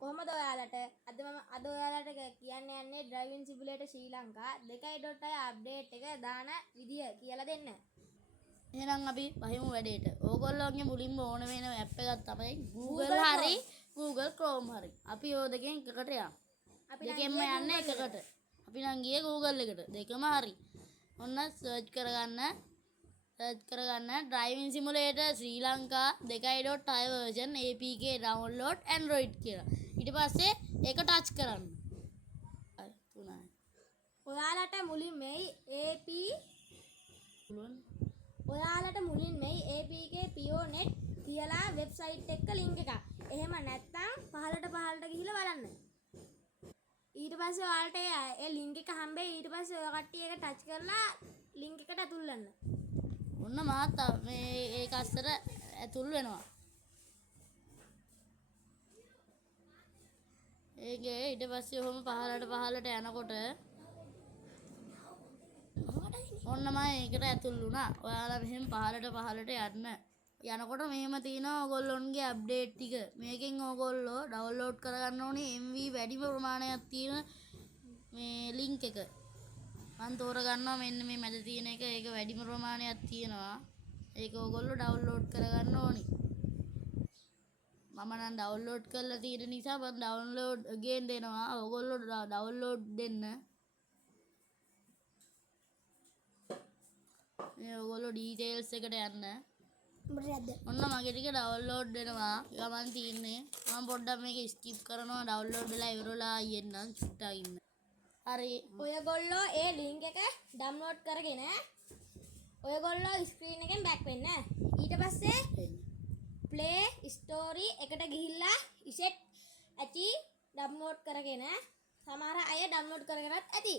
කොහොමද ඔයාලට අද ඔයාලට කියන්න යන්නේ ඩ්‍රයිවිං සිමුලේටර් ශ්‍රී ලංකා 2.6 අප්ඩේට් එක දාන විදිය කියලා දෙන්න. එහෙනම් අපි පහිමු වැඩේට. ඕගොල්ලෝගේ මුලින්ම ඕන වෙන ඇප් එකක් තමයි Google හරි Google Chrome හරි. අපි ඔය දෙකෙන් එකකට යමු. දෙකෙන්ම යන්නේ එකකට. අපි නම් ගියේ Google එකට. දෙකම හරි. ඔන්න සර්ච් කරගන්න driving simulator ශ්‍රී Lanka 2.6 version APK download Android කියලා. ඊට පස්සේ ඒක ටච් කරන්න. හරි තුනයි. ඔයාලට මුලින්ම APK Pionet කියලා වෙබ්සයිට් එක ලින්ක් එකක්. එහෙම නැත්නම් පහලට ගිහිල්ලා බලන්න. ඊට පස්සේ ඔයාලට ඒ ලින්ක් එක හම්බෙයි. ඊට පස්සේ ඔය කට්ටිය ඒක ටච් කරලා ලින්ක් එකට ඇතුල් වෙන්න. ඔන්න මාත් මේ ඒක අස්සට ඇතුල් වෙනවා. ඒකේ ඊට පස්සේ ඔහොම පහලට යනකොට ඔන්න මම ඒකට ඇතුල් වුණා. ඔයාලා මෙහෙම පහලට යන්න. යනකොට මෙහෙම තියෙනවා ඕගොල්ලොන්ගේ අප්ඩේට් ටික. මේකෙන් ඕගොල්ලෝ ඩවුන්ලෝඩ් කරගන්න ඕනේ MV වැඩිම ප්‍රමාණයක් තියෙන මේ ලින්ක් එක. මම තෝරගන්නවා මෙන්න මේ මැද තියෙන එක. ඒක වැඩිම ප්‍රමාණයක් තියෙනවා. ඒක ඕගොල්ලෝ ඩවුන්ලෝඩ් කරගන්න ඕනි. මම නම් ඩවුන්ලෝඩ් කරලා තියෙන නිසා මම ඩවුන්ලෝඩ් again දෙනවා. ඕගොල්ලෝ ඩවුන්ලෝඩ් දෙන්න. මේ ඕගොල්ලෝ ඩීටේල්ස් එකට යන්න. ඔන්න මගේ ටික ඩවුන්ලෝඩ් වෙනවා. ගමන් තියෙන්නේ. මම පොඩ්ඩක් මේක ස්කිප් කරනවා. ඩවුන්ලෝඩ් වෙලා ඉවරලා ආයෙන්නම් චුට්ටක් ඉන්න. හරි. ඔයගොල්ලෝ ඒ ලින්ක් එක ඩවුන්ලෝඩ් කරගෙන ඔයගොල්ලෝ ස්ක්‍රීන් එකෙන් බෑක් වෙන්න. ඊට පස්සේ play story එකට ගිහිල්ලා ඉසෙට් ඇති ඩවුන්ලෝඩ් කරගෙන සමහර අය ඩවුන්ලෝඩ් කරගෙනත් ඇති.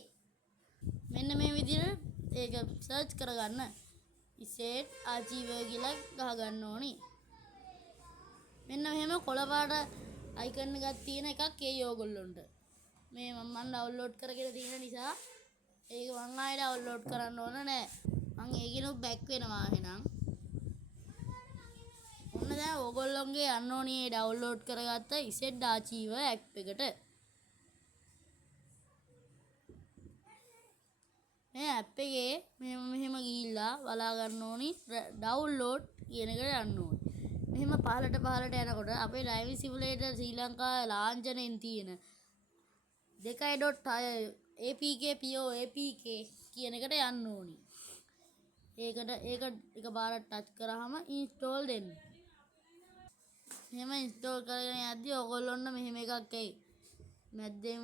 මෙන්න මේ විදිහට ඒක සර්ච් කරගන්න. ඉසෙට් ආචීවර් කියලා ගහගන්න ඕනි. මෙන්න මෙහෙම කොළ පාට අයිකන් එකක් තියෙන එකක් ඒ ඕගොල්ලොන්ට. මේ මම ඩවුන්ලෝඩ් කරගෙන තියෙන නිසා ඒක මම ආයෙ ඩවුන්ලෝඩ් කරන්න ඕන නෑ. මම ඒකිනුත් බෑක් වෙනවා එහෙනම්. ඔන්න දැන් ඕගොල්ලොන්ගේ යන්න ඕනි මේ ඩවුන්ලෝඩ් කරගත්ත ඉසෙට් ආචීවර් ඇප් එකට. මේ ඇප් එකේ මෙහෙම ගිහිල්ලා බලා ගන්න ඕනි ඩවුන්ලෝඩ් කියන එකට යන්න ඕනි. මෙහෙම පහලට යනකොට අපේ ඩ්‍රයිවිං සිමුලේටර් ශ්‍රී ලංකා ලාංඡනයෙන් තියෙන 2.6 APK PO APK කියන එකට යන්න ඕනි. ඒක එකපාරට ටච් කරාම ඉන්ස්ටෝල් දෙන්න. මෙහෙම ඉන්ස්ටෝල් කරගෙන යද්දී ඕගොල්ලොන්ට මෙහෙම එකක් එයි. මැද්දෙන්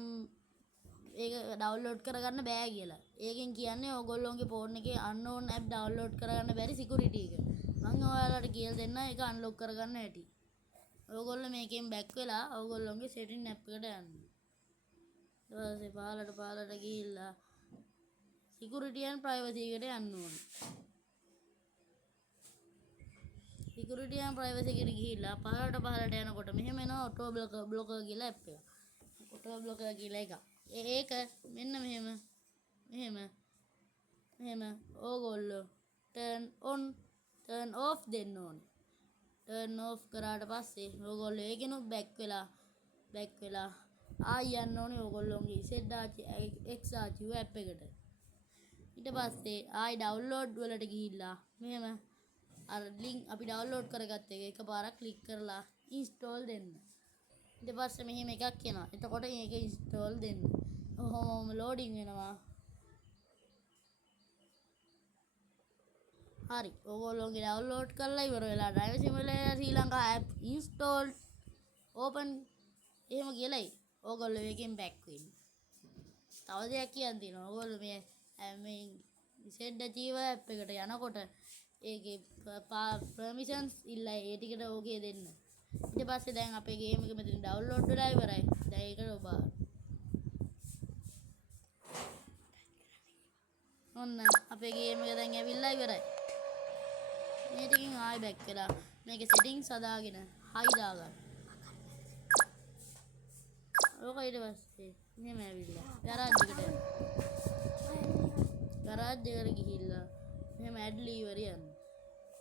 ඒක ඩවුන්ලෝඩ් කරගන්න බෑ කියලා. ඒකෙන් කියන්නේ ඕගොල්ලෝගේ ෆෝන් එකේ unknown app ඩවුන්ලෝඩ් කරගන්න බැරි security එක. මම ඔයාලට කියලා දෙන්න ඒක අන්ලොක් කරගන්න හැටි. ඕගොල්ලෝ මේකෙන් බෑක් වෙලා ඕගොල්ලෝගේ setting app එකට යන්න. ඊට පස්සේ පහලට ගිහිල්ලා security and privacy එකට යන්න ඕනේ. security and privacy එකට ගිහිල්ලා පහලට යනකොට මෙහෙම එනවා auto blocker කියලා app එක. auto blocker කියලා එකක්. ඒක මෙන්න මෙහෙම ඕගොල්ලෝ turn off දෙන්න ඕනේ. turn off කරාට පස්සේ ඕගොල්ලෝ ඒකෙනුත් බෑක් වෙලා ආයි යන්න ඕනේ ඕගොල්ලෝගේ ZXRTU app එකට. ඊට පස්සේ ආයි ඩවුන්ලෝඩ් වලට ගිහිල්ලා මෙහෙම අර ලින්ක් අපි ඩවුන්ලෝඩ් කරගත්ත එක එකපාරක් ක්ලික් කරලා ඉන්ස්ටෝල් දෙන්න. ඊට පස්සේ මෙහෙම එකක් එනවා. එතකොට මේක ඉන්ස්ටෝල් දෙන්න. ඔහොම ලෝඩින් වෙනවා. හරි. ඕගොල්ලෝගේ ඩවුන්ලෝඩ් කරලා ඉවර වෙලා ඩ්‍රයිවිං සිමුලේටර් ශ්‍රී ලංකා app installed open එහෙම කියලායි. ඕගොල්ලෝ එකෙන් බෑක් වෙන්න. තව දෙයක් කියන්න තියෙනවා. ඕගොල්ලෝ මේ ඉසෙට් අචීවර් app එකට යනකොට ඒකේ permissions ඉල්ලයි. ඒ ටිකට ඕකේ දෙන්න. ඊට පස්සේ දැන් අපේ ගේම් එක මෙතන ඩවුන්ලෝඩ් වෙලා ඉවරයි. දැන් ඒකට ඔබ ඔන්න අපේ ගේම් එක දැන් ඇවිල්ලා ඉවරයි. මේ ටිකෙන් ආයෙ බෑක් වෙලා මේකේ settings හදාගෙන high දාගන්න. ඕක ඊට පස්සේ මෙහෙම ඇවිල්ලා garage එකට යන්න. garage එකට ගිහිල්ලා මෙහෙම add lever යන්න.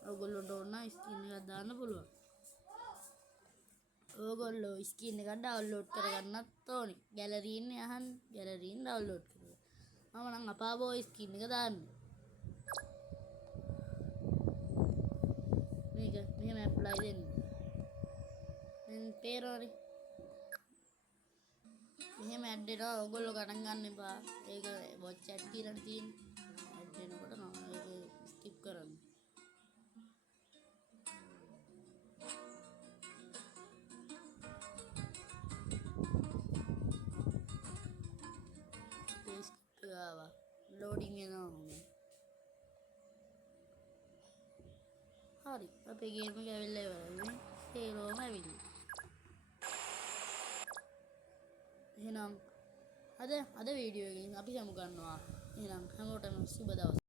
ඔයගොල්ලන්ට ඕන නම් ස්කින් එකක් දාන්න පුළුවන්. ඕගොල්ලෝ ස්කින් එක ඩවුන්ලෝඩ් කරගන්නත් ඕනි. ගැලරි ඉන්නේ අහන්න. ගැලරියෙන් ඩවුන්ලෝඩ් කරගන්න. මම නම් අපාබෝ ස්කින් එක දාන්නේ. මේක මෙහෙම ඇප්ලයි දෙන්න. දැන් පේරෝරි. මෙහෙම ඇඩ් වෙනවා. ඕගොල්ලෝ ගණන් ගන්න එපා. ඒක වොච් ඇඩ් කියලා තියෙන්නේ. ඇඩ් වෙනකොට මම ඒක ස්කිප් කරන්න. ලෝඩින් වෙනවා. හරි අපේ ගේම් එක ඇවිල්ලා ඉවරයි. සේරෝම ඇවිල්ලා. එහෙනම් අද වීඩියෝ එකෙන් අපි සමු ගන්නවා. එහෙනම් හැමෝටම සුබ දවසක්.